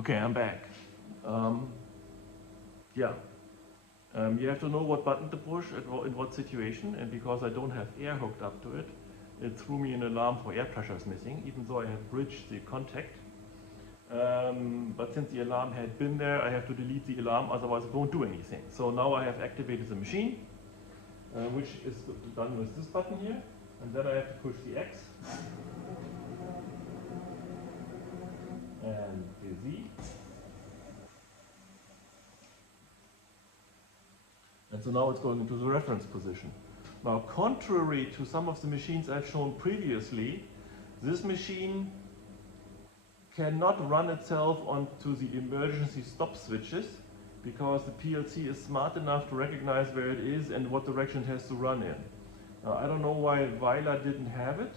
Okay, I'm back. You have to know what button to push in what situation, and because I don't have air hooked up to it, it threw me an alarm for air pressure is missing, even though I have bridged the contact. But since the alarm had been there, I have to delete the alarm, otherwise it won't do anything. So now I have activated the machine, which is done with this button here, and then I have to push the X and the Z. And so now it's going into the reference position. Now, contrary to some of the machines I've shown previously, this machine cannot run itself onto the emergency stop switches because the PLC is smart enough to recognize where it is and what direction it has to run in. Now, I don't know why Weiler didn't have it,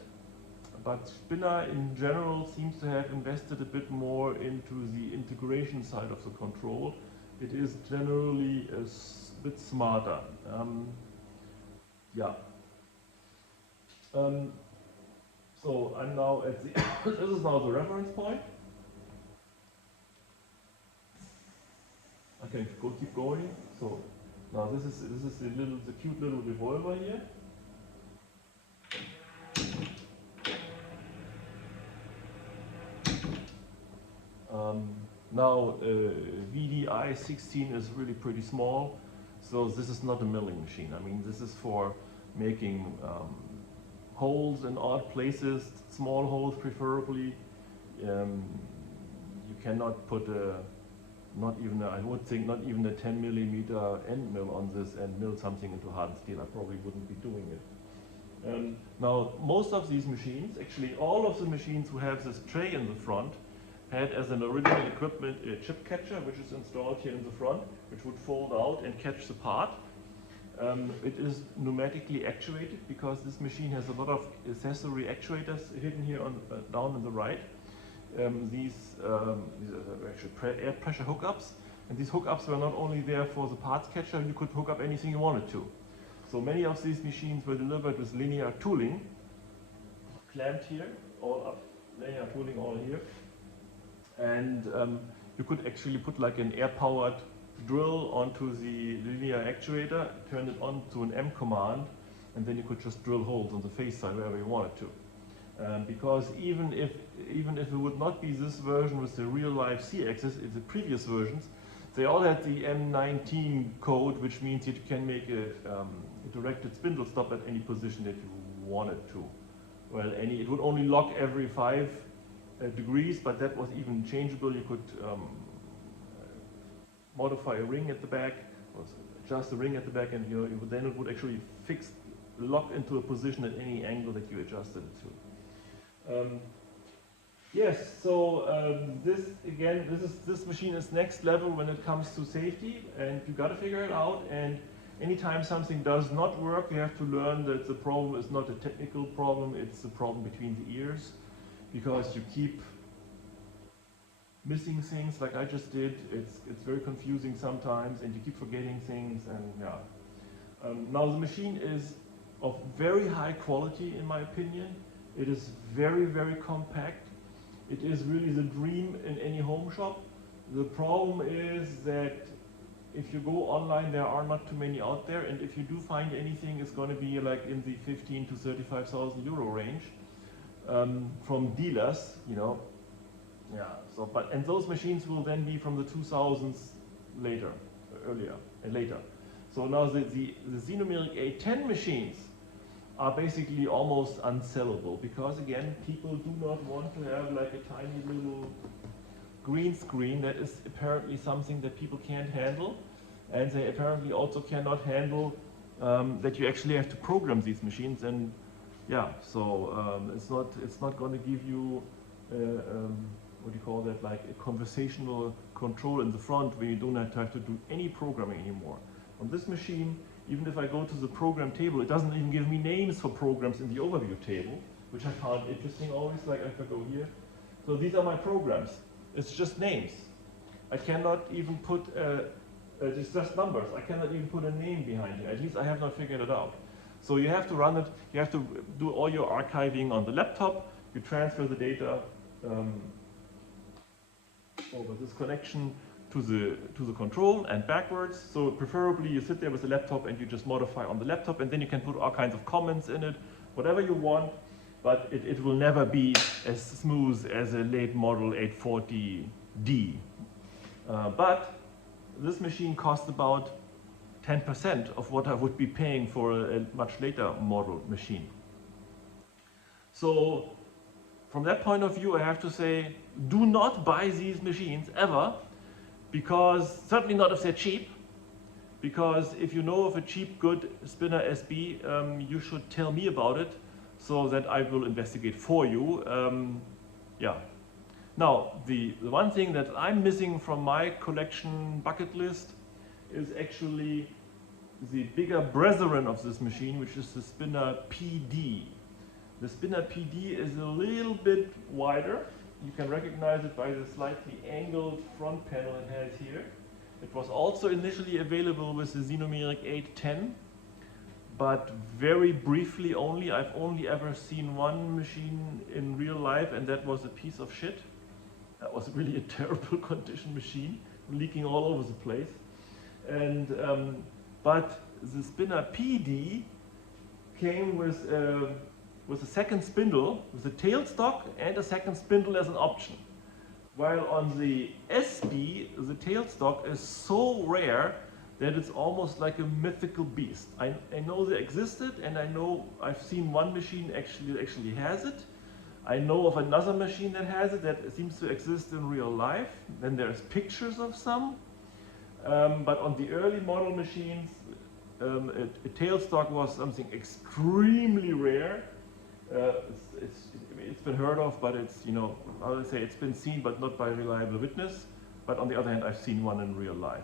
but Spinner in general seems to have invested a bit more into the integration side of the control. It is generally a bit smarter. So I'm now at the, this is now the reference point. I can keep going. So now this is the cute little revolver here. Now VDI 16 is really pretty small, so this is not a milling machine. I mean, this is for making holes in odd places, small holes preferably. You cannot put I would think not even a 10 millimeter end mill on this and mill something into hardened steel. I probably wouldn't be doing it. Now, most of these machines, actually all of the machines who have this tray in the front, had as an original equipment a chip catcher, which is installed here in the front, which would fold out and catch the part. It is pneumatically actuated because this machine has a lot of accessory actuators hidden here on down on the right. These are actually air pressure hookups, and these hookups were not only there for the parts catcher, you could hook up anything you wanted to. So many of these machines were delivered with linear tooling, clamped here, all up, linear tooling all here. And you could actually put like an air-powered drill onto the linear actuator, turn it on to an M command, and then you could just drill holes on the face side wherever you wanted to. Because even if it would not be this version with the real-life C-axis, it's the previous versions, they all had the M19 code, which means you can make a directed spindle stop at any position that you wanted to. Well, it would only lock every 5 degrees, but that was even changeable. You could modify a ring at the back, or adjust the ring at the back, and then it would actually lock into a position at any angle that you adjusted it to. This machine is next level when it comes to safety, and you got to figure it out. And anytime something does not work, you have to learn that the problem is not a technical problem; it's a problem between the ears, because you keep missing things like I just did. It's very confusing sometimes, and you keep forgetting things. And now the machine is of very high quality, in my opinion. It is very, very compact. It is really the dream in any home shop. The problem is that if you go online, there are not too many out there, and if you do find anything, it's going to be like in the 15 to 35,000 euro range from dealers, and those machines will then be from the 2000s later. So now the Sinumerik A10 machines are basically almost unsellable because, again, people do not want to have like a tiny little green screen. That is apparently something that people can't handle, and they apparently also cannot handle that you actually have to program these machines. And it's not going to give you like a conversational control in the front where you don't have to do any programming anymore. On this machine, even if I go to the program table, it doesn't even give me names for programs in the overview table, which I found interesting always. Like if I go here, so these are my programs. It's just names. I cannot even put it's just numbers. I cannot even put a name behind it. At least I have not figured it out. So you have to run it. You have to do all your archiving on the laptop. You transfer the data over this connection to the control and backwards. So preferably you sit there with the laptop and you just modify on the laptop, and then you can put all kinds of comments in it, whatever you want, but it will never be as smooth as a late model 840D. But this machine cost about 10% of what I would be paying for a much later model machine. So from that point of view, I have to say, do not buy these machines ever, because certainly not if they're cheap, because if you know of a cheap, good Spinner SB, you should tell me about it so that I will investigate for you. Yeah. Now, the one thing that I'm missing from my collection bucket list is actually the bigger brethren of this machine, which is the Spinner PD. The Spinner PD is a little bit wider. You can recognize it by the slightly angled front panel it has here. It was also initially available with the Sinumerik 810, but very briefly only. I've only ever seen one machine in real life, and that was a piece of shit. That was really a terrible condition machine, leaking all over the place. And but the Spinner PD came with a second spindle, with a tailstock and a second spindle as an option. While on the SB, the tailstock is so rare that it's almost like a mythical beast. I know they existed, and I know I've seen one machine actually has it. I know of another machine that has it, that seems to exist in real life. Then there's pictures of some. But on the early model machines, a tailstock was something extremely rare. It's been heard of, but it's, you know, I would say it's been seen, but not by reliable witness. But on the other hand, I've seen one in real life.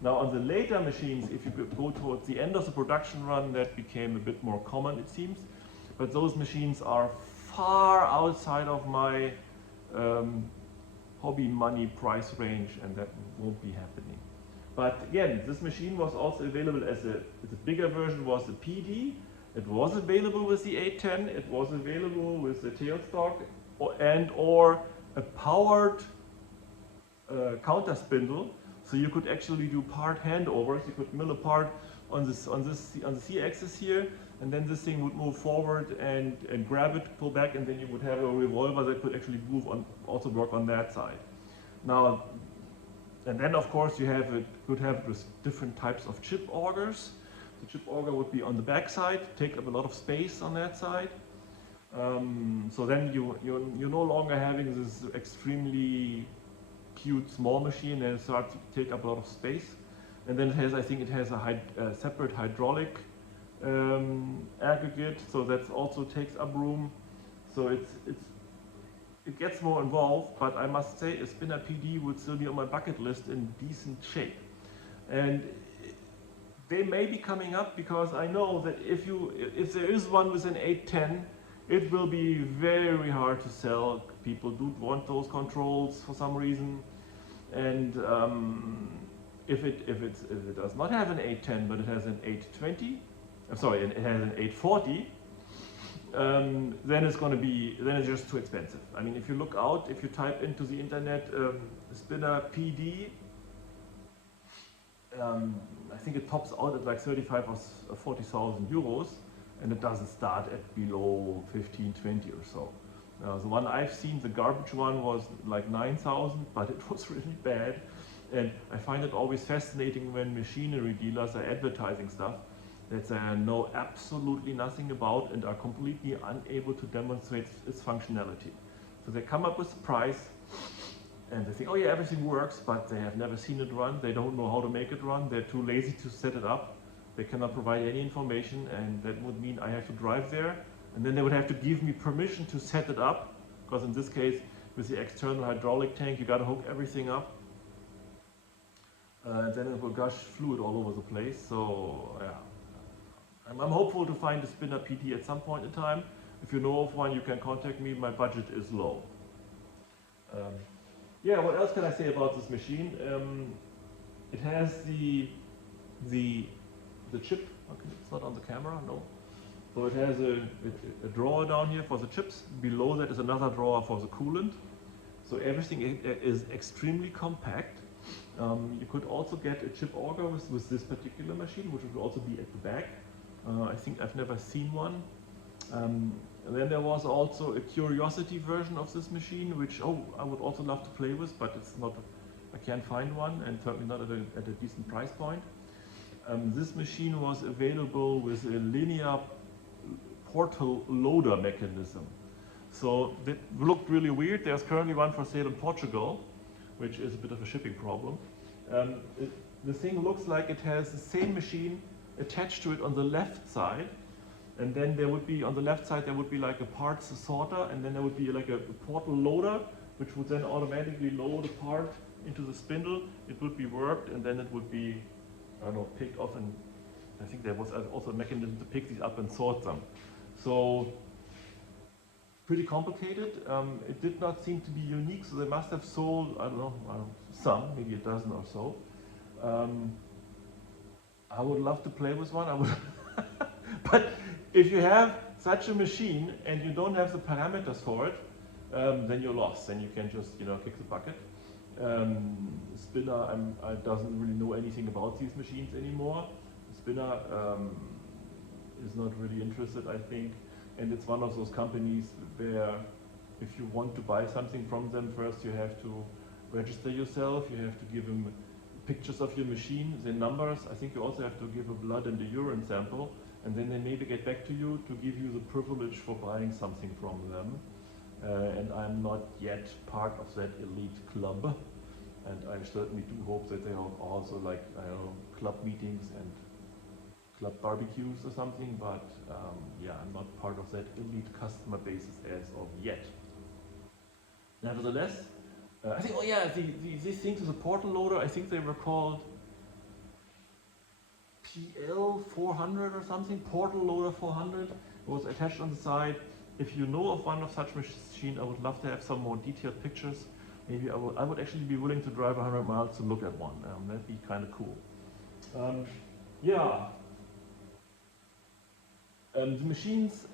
Now, on the later machines, if you go towards the end of the production run, that became a bit more common, it seems. But those machines are far outside of my hobby money price range, and that won't be happening. But again, this machine was also available as the bigger version was the PD. It was available with the 810. It was available with the tailstock or a powered counter spindle. So you could actually do part handovers. You could mill a part on the C-axis here, and then this thing would move forward and grab it, pull back, and then you would have a revolver that could actually move on, also work on that side. Now, and then of course you could have it with different types of chip augers. The chip auger would be on the back side, take up a lot of space on that side. So then you're no longer having this extremely cute small machine and it starts to take up a lot of space. And then I think it has a separate hydraulic aggregate, so that also takes up room. So it gets more involved, but I must say a Spinner PD would still be on my bucket list in decent shape. And they may be coming up, because I know that if there is one with an 810, it will be very hard to sell. People do want those controls for some reason. And if it does not have an 810, but it has an 820, I'm sorry, it has an 840, then it's just too expensive. I mean, if you look out, if you type into the internet Spinner PD, I think it tops out at like 35 or 40,000 euros, and it doesn't start at below 15, 20 or so. The one I've seen, the garbage one, was like 9,000, but it was really bad. And I find it always fascinating when machinery dealers are advertising stuff that they know absolutely nothing about and are completely unable to demonstrate its functionality. So they come up with a price and they think, oh yeah, everything works, but they have never seen it run. They don't know how to make it run. They're too lazy to set it up. They cannot provide any information, and that would mean I have to drive there, and then they would have to give me permission to set it up, because in this case, with the external hydraulic tank, you got to hook everything up. And then it will gush fluid all over the place. So yeah, I'm hopeful to find a Spinner PT at some point in time. If you know of one, you can contact me. My budget is low. Yeah, what else can I say about this machine? It has the chip. Okay, it's not on the camera, no. So it has a drawer down here for the chips. Below that is another drawer for the coolant. So everything is extremely compact. You could also get a chip auger with this particular machine, which would also be at the back. I think I've never seen one. And then there was also a curiosity version of this machine, which I would also love to play with, but it's not. I can't find one, and certainly not at a decent price point. This machine was available with a linear portal loader mechanism. So it looked really weird. There's currently one for sale in Portugal, which is a bit of a shipping problem. The thing looks like it has the same machine attached to it on the left side, and then there would be on the left side there would be like a parts sorter, and then there would be like a portal loader, which would then automatically load a part into the spindle. It would be worked, and then it would be, I don't know, picked off, and I think there was also a mechanism to pick these up and sort them. So pretty complicated. It did not seem to be unique, so they must have sold, I don't know, some, maybe a dozen or so. I would love to play with one. I would but if you have such a machine and you don't have the parameters for it, then you're lost. Then you can just, kick the bucket. Spinner doesn't really know anything about these machines anymore. Spinner is not really interested, I think. And it's one of those companies where if you want to buy something from them, first you have to register yourself, you have to give them pictures of your machine, the numbers. I think you also have to give a blood and a urine sample, and then they maybe get back to you to give you the privilege for buying something from them. And I'm not yet part of that elite club, and I certainly do hope that they are also like, I don't know, club meetings and club barbecues or something, but yeah, I'm not part of that elite customer base as of yet. Nevertheless, I think, these things with a portal loader, I think they were called PL 400 or something, portal loader 400. It was attached on the side. If you know of one of such machine, I would love to have some more detailed pictures. Maybe I would actually be willing to drive 100 miles to look at one. That'd be kind of cool. Yeah. The machines,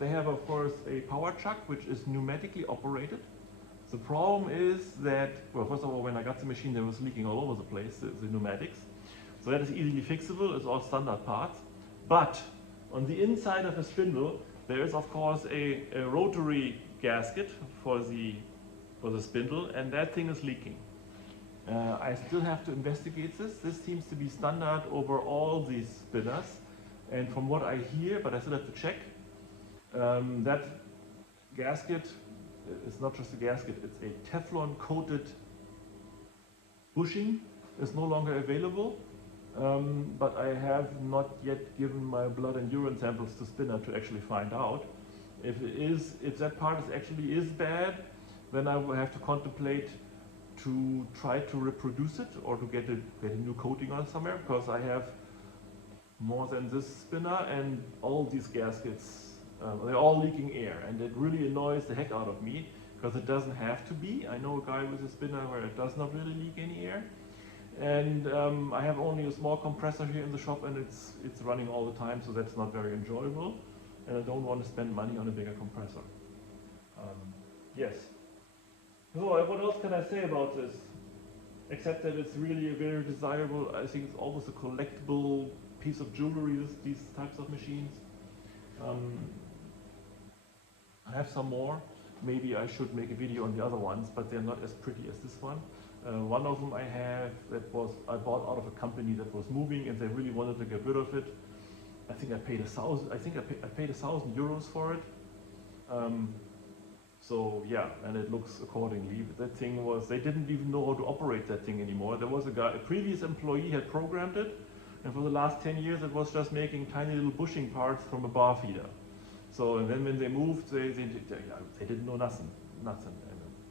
they have of course a power chuck which is pneumatically operated. The problem is that, well, first of all, when I got the machine, there was leaking all over the place, the pneumatics. So that is easily fixable, it's all standard parts. But on the inside of a spindle, there is of course a rotary gasket for the spindle, and that thing is leaking. I still have to investigate this. This seems to be standard over all these spinners. And from what I hear, but I still have to check, that gasket, it's not just a gasket, it's a Teflon coated bushing, is no longer available. But I have not yet given my blood and urine samples to Spinner to actually find out. If that part actually is bad, then I will have to contemplate to try to reproduce it or to get a new coating on somewhere, because I have more than this spinner, and all these gaskets, they're all leaking air, and it really annoys the heck out of me, because it doesn't have to be. I know a guy with a spinner where it does not really leak any air, and I have only a small compressor here in the shop, and it's running all the time, so that's not very enjoyable, and I don't want to spend money on a bigger compressor. Yes. So what else can I say about this? Except that it's really very desirable. I think it's almost a collectible piece of jewelry, these types of machines. I have some more. Maybe I should make a video on the other ones, but they're not as pretty as this one. One of them I have I bought out of a company that was moving, and they really wanted to get rid of it. I think I paid I paid 1,000 euros for it. So yeah, and it looks accordingly. That thing they didn't even know how to operate that thing anymore. There was a previous employee had programmed it, and for the last 10 years it was just making tiny little bushing parts from a bar feeder. So, and then when they moved, they didn't know nothing.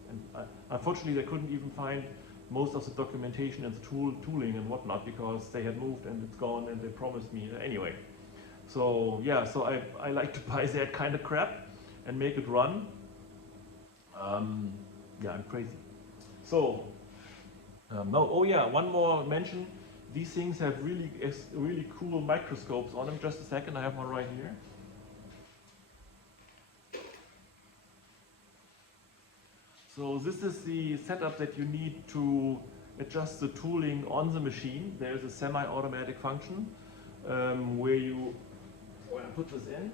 And unfortunately they couldn't even find most of the documentation and the tooling and whatnot, because they had moved and it's gone, and they promised me, anyway. So yeah, so I like to buy that kind of crap and make it run. Yeah, I'm crazy. So, now, oh yeah, one more mention. These things have really cool microscopes on them. Just a second, I have one right here. So this is the setup that you need to adjust the tooling on the machine. There's a semi-automatic function where you put this in.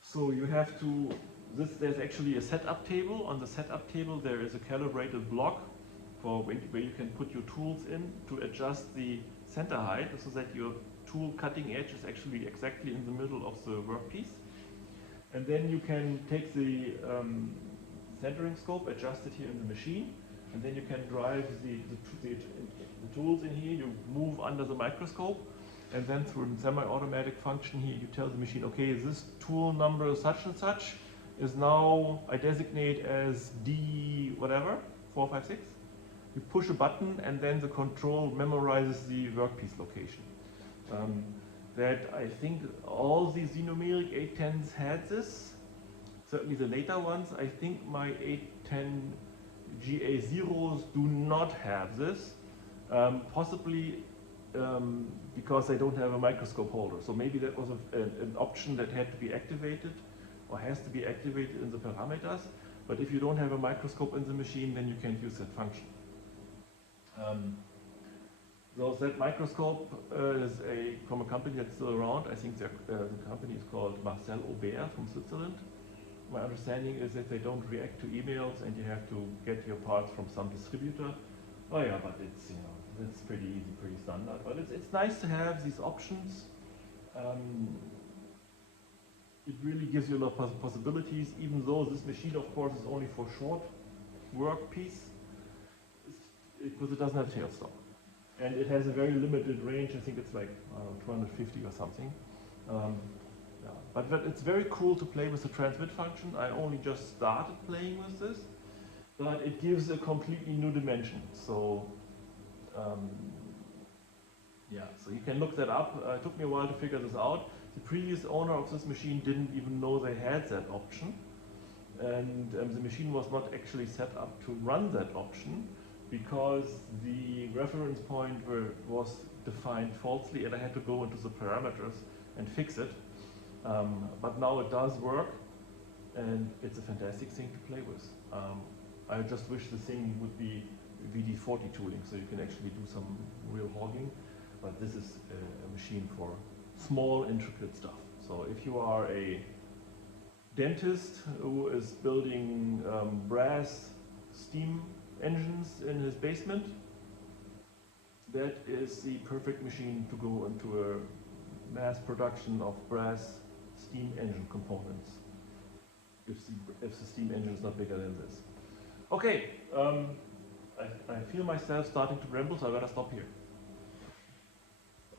So you have to, there's actually a setup table. On the setup table there is a calibrated block for where you can put your tools in to adjust the center height so that your tool cutting edge is actually exactly in the middle of the workpiece. And then you can take the centering scope, adjust it here in the machine, and then you can drive the tools in here, you move under the microscope, and then through a semi-automatic function here, you tell the machine, okay, this tool number such and such is now, I designate as D whatever, 456. You push a button and then the control memorizes the workpiece location. That I think all the Sinumerik 810s had this, certainly the later ones. I think my 810 GA0s do not have this, possibly because they don't have a microscope holder. So maybe that was an option that had to be activated or has to be activated in the parameters. But if you don't have a microscope in the machine, then you can't use that function. So that microscope is from a company that's still around. I think the company is called Marcel Aubert from Switzerland. My understanding is that they don't react to emails and you have to get your parts from some distributor. Oh yeah, but it's, you know, it's pretty easy, pretty standard. But it's nice to have these options. It really gives you a lot of possibilities, even though this machine, of course, is only for short work piece, because it doesn't have tailstock. And it has a very limited range. I think it's like 250 or something. Yeah. But it's very cool to play with the transmit function. I only just started playing with this, but it gives a completely new dimension. So yeah, so you can look that up. It took me a while to figure this out. The previous owner of this machine didn't even know they had that option, and the machine was not actually set up to run that option, because the reference point was defined falsely and I had to go into the parameters and fix it. But now it does work and it's a fantastic thing to play with. I just wish the thing would be VD40 tooling so you can actually do some real hogging, but this is a machine for small intricate stuff. So if you are a dentist who is building brass steam engines in his basement, that is the perfect machine to go into a mass production of brass steam engine components, if the steam engine is not bigger than this. Okay, I feel myself starting to ramble, so I better stop here.